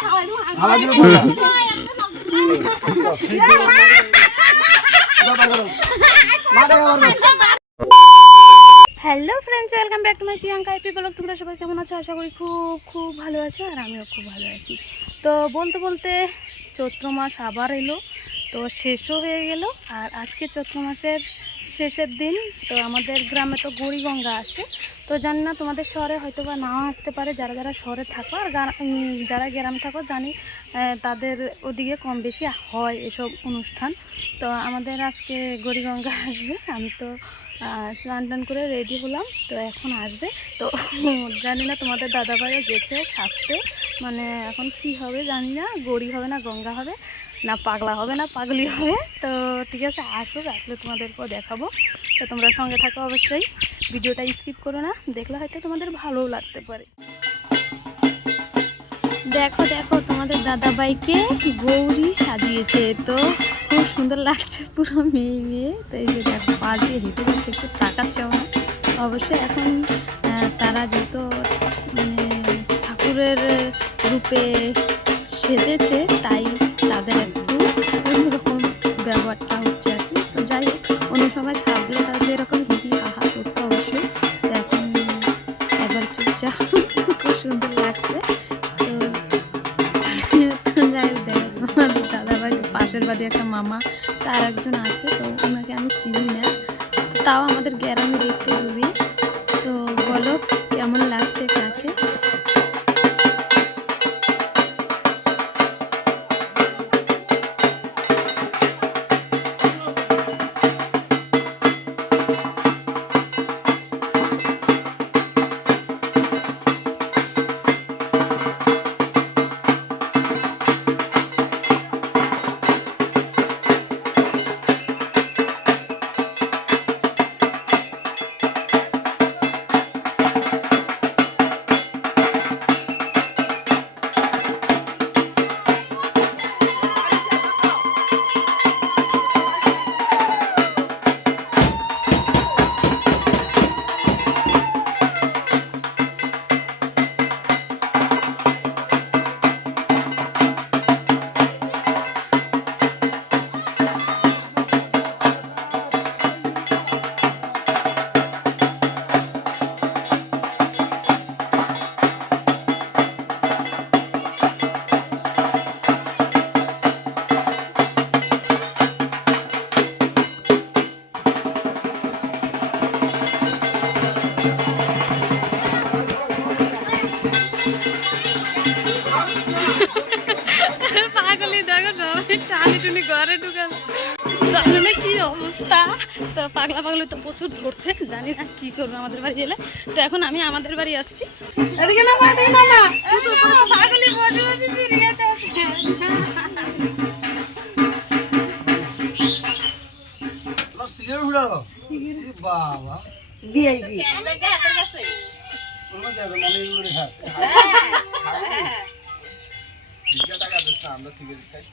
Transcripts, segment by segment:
Hello friends, welcome back to my Priyanka এপি blog. তোমরা সবাই কেমন আছো? আশা করি খুব খুব ভালো আছো, আর আমিও খুব ভালো আছি। তো বলতে বলতে চৈত্র মাস আবার এলো, তো শেষও হয়ে গেল। আর আজকে চৈত্র মাসের শেষের দিন। তো আমাদের গ্রামে তো গৌরীগঙ্গা আসে। তো জানি না তোমাদের শহরে হয়তো বা নাও আসতে পারে, যারা যারা শহরে থাকো। আর যারা গ্রামে থাকো জানি তাদের ওদিকে কম বেশি হয় এসব অনুষ্ঠান। তো আমাদের আজকে গৌরীগঙ্গা আসবে। আমি তো স্নান টান করে রেডি হলাম, তো এখন আসবে। তো জানি না তোমাদের দাদাভাইও গেছে সাজতে, মানে এখন কি হবে জানি না, গৌরী হবে না গঙ্গা হবে, না পাগলা হবে না পাগলি হবে। তো ঠিক আছে, আসুক, আসলে তোমাদেরকেও দেখাবো। তো তোমরা সঙ্গে থাকো অবশ্যই, ভিডিওটা স্কিপ করো না, দেখলে হয়তো তোমাদের ভালোও লাগতে পারে। দেখো দেখো, তোমাদের দাদাভাইকে গৌরী সাজিয়েছে, তো খুব সুন্দর লাগছে, পুরো মেয়ে মেয়ে। তো এই যে দেখো পা দিয়ে হেঁটে যাচ্ছে, একটু তাকাচ্ছে আমার। অবশ্যই এখন তারা যেহেতু মানে ঠাকুরের রূপে সেজেছে, তাই তাদের একটু অন্যরকম ব্যবহারটা হচ্ছে আর কি। তো যাই হোক, অন্য সময় সাজলে তাদের এরকম হিহি হাহা করতো অবশ্যই। তো এখন একবার চুপচাপ, খুব সুন্দর লাগছে। তো যাই হোক, দেখো আমাদের দাদাভাই, পাশের বাড়ি একটা মামা, তার একজন আছে, তো ওনাকে আমি চিনি না, তাও আমাদের গ্রামে দেখতে দূরে। তো বলো কেমন লাগছে কাকে? পাগলি দেখো, সবাই টানি টুনি ঘরে ঢুকাল, জানো না কি অবস্থা। তো পাগলা পাগলি তো প্রচুর ধরছে, জানি না কি করবে আমাদের বাড়ি এলে। তো এখন আমি আমাদের বাড়ি আসছি। এদিকে না পাগলি বসে বসে ফিরে গেছে। বাবা ভিআইপি আমরা সিগারেট খাই।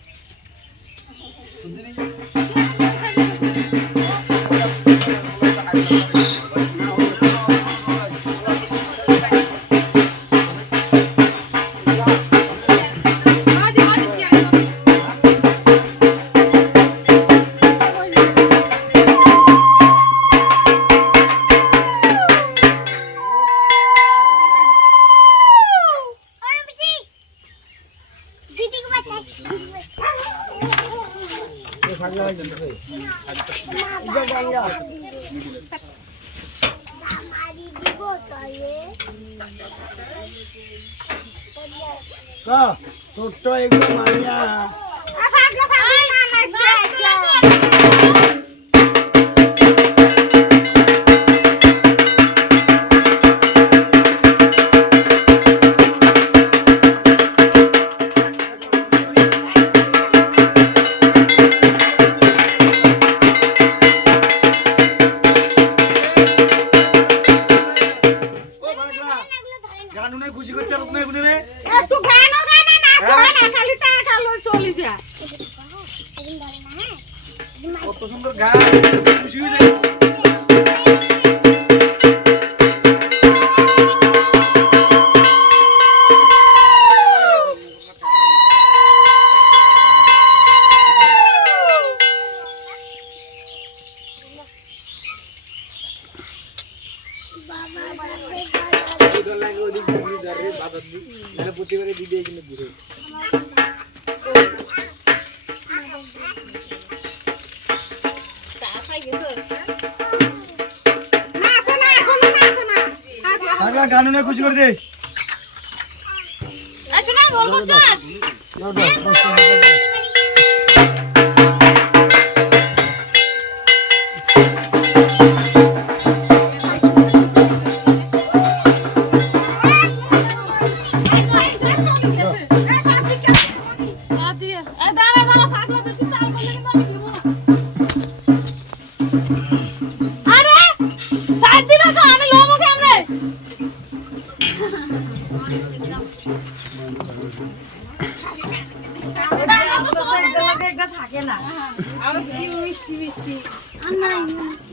ছোট্ট একদম মারিয়া খুশি করতে পারছ না এগুলো রে, একটু গানো গানা না করে না, খালি টাকা লই চলি যা। কত সুন্দর গান, খুশি হয়ে যায়। প্রতিবারে দিদি কিন্তু ঘুরে গানু না খুশি করে দে শোনা বল করছস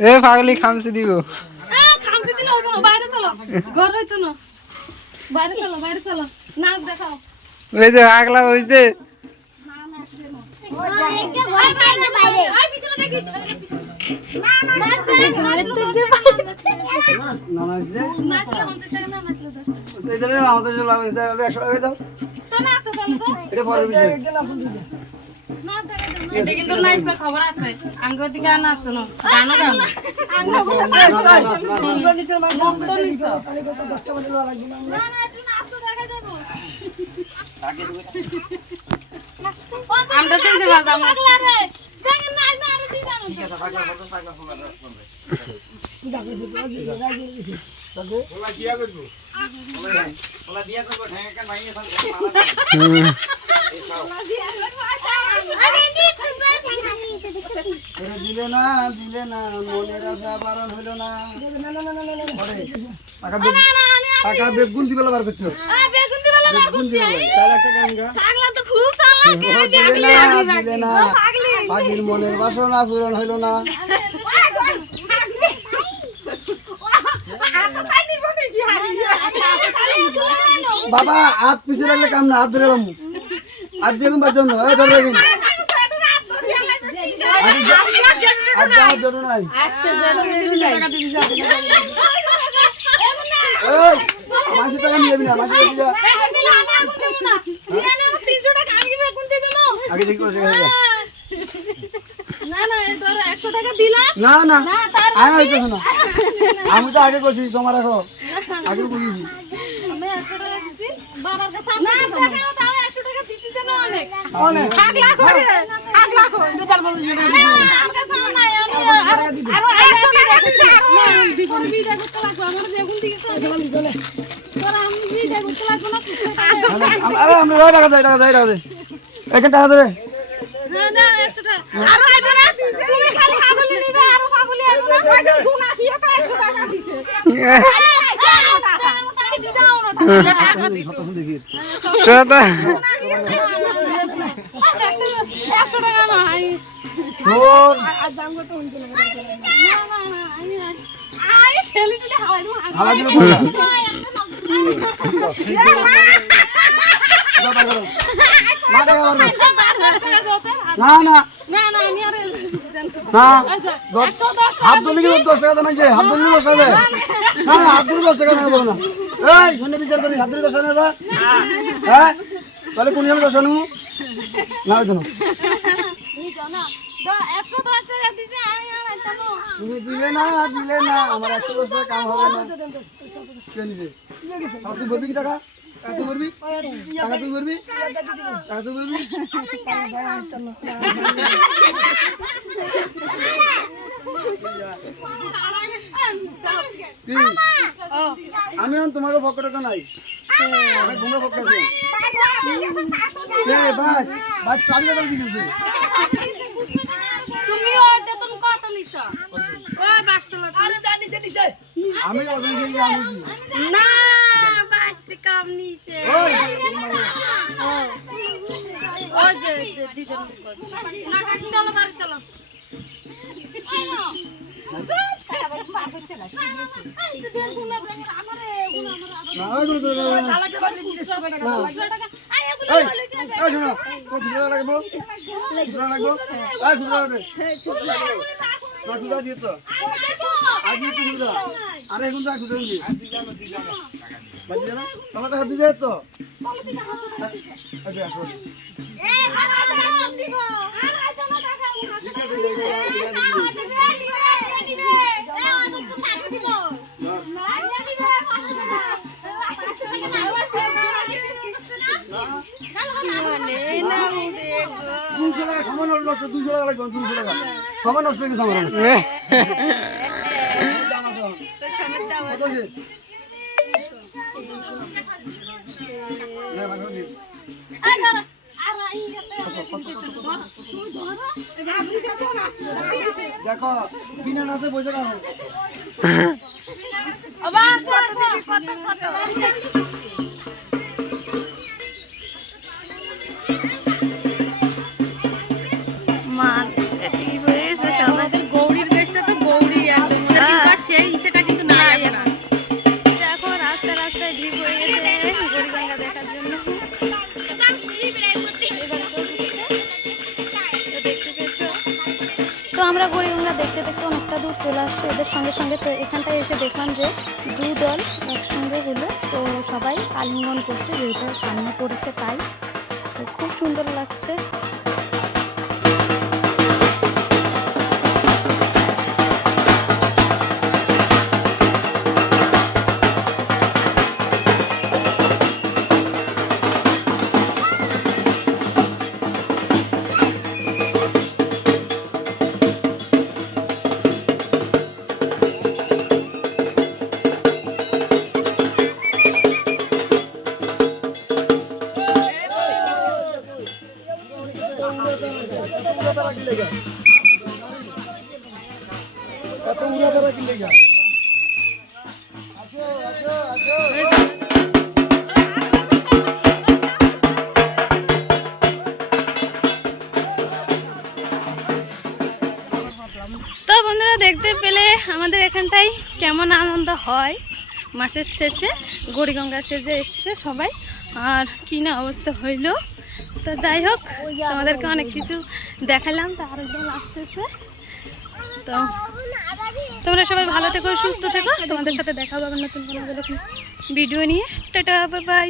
এ পাগলি খামসি দিব খামতে দিলে হতো না বাইরে চলো ঘর হইতো না বাইরে চলো নাচ দেখাও ওই যে আগলা হইছে খবর আছে আঙ্গুর দিকে নাচো না গানও গাও আমরা তিনটে বাজাম দিলে না মনের আশা বারণ হইল না টাকা বেগুন দিবেলা বার করছো দিলে না পাখির মনের বাসনা পূরণ হইল না বাবা হাত পিছিয়ে রাখলে কাম না হাত ধরে রাখবো হাত দিয়ে বাদ জন্য ধরে রাখুন মাসে টাকা নিয়ে যাবি না মাসে আগে দেখি না না আমি তো আগে করছি তোমার এখন আগে বুঝেছি আমরা টাকা দেয় এখানে টাকা দেবে না না হাত ধরলে কি 10 টাকা দেয় নাকি হাত ধরলে 10 টাকা দেয় না হাত ধরলে 10 টাকা নেই বলো না এই শুনে বিচার করি হাত ধরলে 10 টাকা দেয় হ্যাঁ তাহলে কোন জায়গায় 10 টাকা নেবো না কেন তুমি দিলে না আমার 110 টাকা কাম হবে না কেন দিছে তুই বলবি কি টাকা তুই বলবি টাকা তুই বলবি আমি তোমাকে পকেটে তো নাই আমি ঘুমে পকেটে আছি ভাই ভাই চাবি কথা দিয়েছি আমি না বাড়তে কাম নিছে ও যে দিদি না চলো বাড়ি চলো আরে এখন তো তোমার টাকা দিয়ে তো আচ্ছা আসো এই ভালো একদম দিব আর আইতো না টাকা ঠিক আছে দিবে দিবে এই আমাদের তো টাকা দিব না দিবে 500 টাকা 500 টাকা না আবার বলে না উঠে 200 টাকা সামান নষ্ট 200 টাকা লাগবে 200 টাকা সামান নষ্ট হয়ে গেছে আমার দাম আছে কত আছে না ভালো দিন এই ধর আর এই দেখো বিনা নাতে বসে গেল আবার কত কত মা ঠিক হয়েছে সবাই আমাদের গৌরীর বেশটা তো গৌরী একদম মানে কিন্তু আর সেই সেটা কিন্তু না এখন আর। দেখো রাস্তায় রাস্তায় ভিড় হয়ে গেছে গড়িগঙ্গা দেখার জন্য। তো দেখতে পেয়েছো, তো আমরা গড়িগঙ্গা দেখতে দেখতে অনেকটা দূর চলে আসছি ওদের সঙ্গে সঙ্গে। তো এখানটায় এসে দেখলাম যে দু দল একসঙ্গে হলো, তো সবাই আলিঙ্গন করছে যেহেতু সামনে পড়েছে তাই। তো খুব সুন্দর লাগছে। এত উড়া দ্বারা কি লেগা আসো আসো আসো তো বন্ধুরা দেখতে পেলে আমাদের এখানটায় কেমন আনন্দ হয় মাসের শেষে গড়িগঙ্গা সেজে এসছে সবাই, আর কি না অবস্থা হইল। তো যাই হোক আমাদেরকে অনেক কিছু দেখালাম, তো আরেকজন আসতেছে। তো তোমরা সবাই ভালো থেকো, সুস্থ থেকো। তোমাদের সাথে দেখা হবে আবার নতুন কোনো ভিডিও নিয়ে। Tata, bye bye.